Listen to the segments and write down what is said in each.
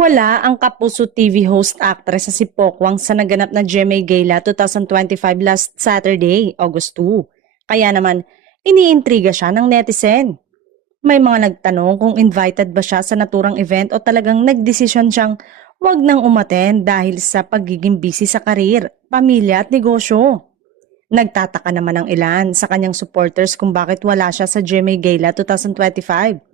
Wala ang Kapuso TV host actress na si Pokwang sa naganap na GMA Gala 2025 last Saturday, August 2. Kaya naman, iniintriga siya ng netizen. May mga nagtanong kung invited ba siya sa naturang event o talagang nagdesisyon siyang wag nang umaten dahil sa pagiging busy sa karir, pamilya at negosyo. Nagtataka naman ang ilan sa kanyang supporters kung bakit wala siya sa GMA Gala 2025.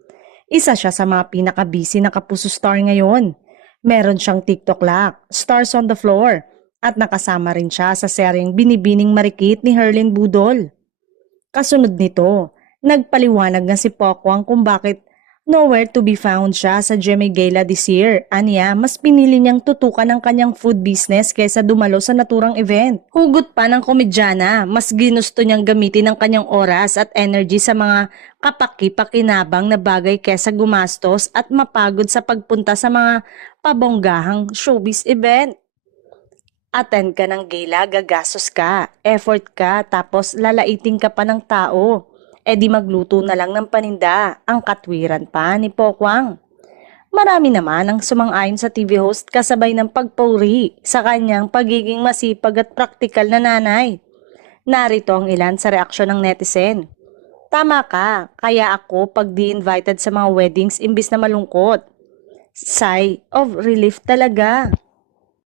Isa siya sa mga pinaka-busy na Kapuso star ngayon. Meron siyang TikTok lock, Stars on the Floor, at nakasama rin siya sa seryeng Binibining Marikit ni Herlin Budol. Kasunod nito, nagpaliwanag nga si Pokwang kung bakit nowhere to be found siya sa GMA Gala this year. Aniya, mas pinili niyang tutukan ang kanyang food business kaysa dumalo sa naturang event. Hugot pa ng komedyana, mas ginusto niyang gamitin ang kanyang oras at energy sa mga kapaki-pakinabang na bagay kaysa gumastos at mapagod sa pagpunta sa mga pabonggahang showbiz event. Attend ka ng gala, gagastos ka, effort ka, tapos lalaiting ka pa ng tao. E di magluto na lang ng paninda, ang katwiran pa ni Pokwang. Marami naman ang sumang-ayon sa TV host kasabay ng pagpuri sa kanyang pagiging masipag at praktikal na nanay. Narito ang ilan sa reaksyon ng netizen. Tama ka, kaya ako pag di-invited sa mga weddings imbis na malungkot. Sigh of relief talaga.